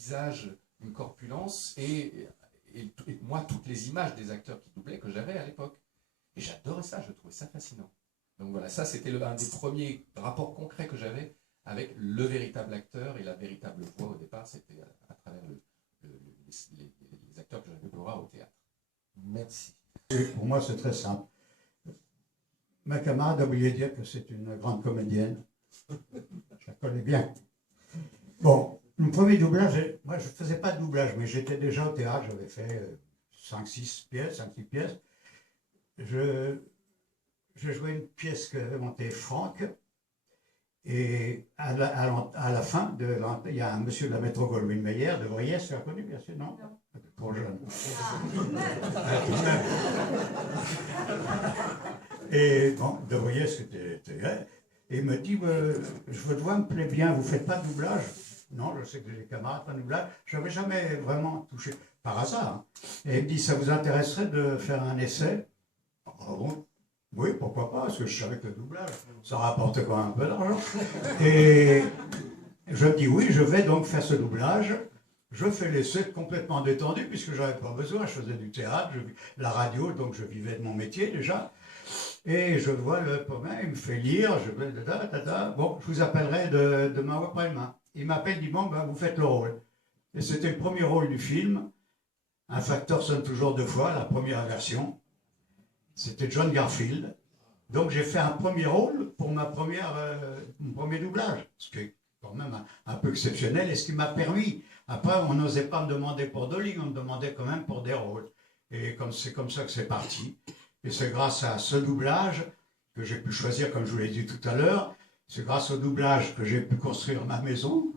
visage, une corpulence et moi, toutes les images des acteurs qui doublaient que j'avais à l'époque. Et j'adorais ça, je trouvais ça fascinant. Donc voilà, ça c'était un des premiers rapports concrets que j'avais avec le véritable acteur et la véritable voix au départ, c'était à travers les acteurs que j'avais pu voir au théâtre. Merci. Et pour moi, c'est très simple. Ma camarade a oublié de dire que c'est une grande comédienne. Je la connais bien. Bon, le premier doublage, moi je ne faisais pas de doublage, mais j'étais déjà au théâtre, j'avais fait 5-6 pièces. Je jouais une pièce qu'avait montée Franck, et à la fin, il y a un monsieur de la métro Goldwyn-Mayer, de Vriès, tu l'as connu bien sûr, non? Trop jeune. Et bon, de Vriès, et il me dit, votre voix me plaît bien, vous ne faites pas de doublage? Non, je sais que j'ai des camarades en doublage, je n'avais jamais vraiment touché, par hasard. Hein. Et il me dit, ça vous intéresserait de faire un essai? Ah bon? Oui, pourquoi pas, parce que je savais que le doublage, ça rapporte quand même un peu d'argent. Et je me dis, oui, je vais donc faire ce doublage. Je fais l'essai complètement détendu, puisque je n'avais pas besoin, je faisais du théâtre, la radio, donc je vivais de mon métier déjà. Et je vois le premier, il me fait lire, bon, je vous appellerai de ma voix après-demain. Il m'appelle, il dit, bon, ben, vous faites le rôle. Et c'était le premier rôle du film. Un facteur sonne toujours deux fois, la première version. C'était John Garfield. Donc j'ai fait un premier rôle pour mon premier doublage, ce qui est quand même un peu exceptionnel et ce qui m'a permis. Après, on n'osait pas me demander pour Dolly, on me demandait quand même pour des rôles. Et c'est comme ça que c'est parti. Et c'est grâce à ce doublage que j'ai pu choisir, comme je vous l'ai dit tout à l'heure, c'est grâce au doublage que j'ai pu construire ma maison.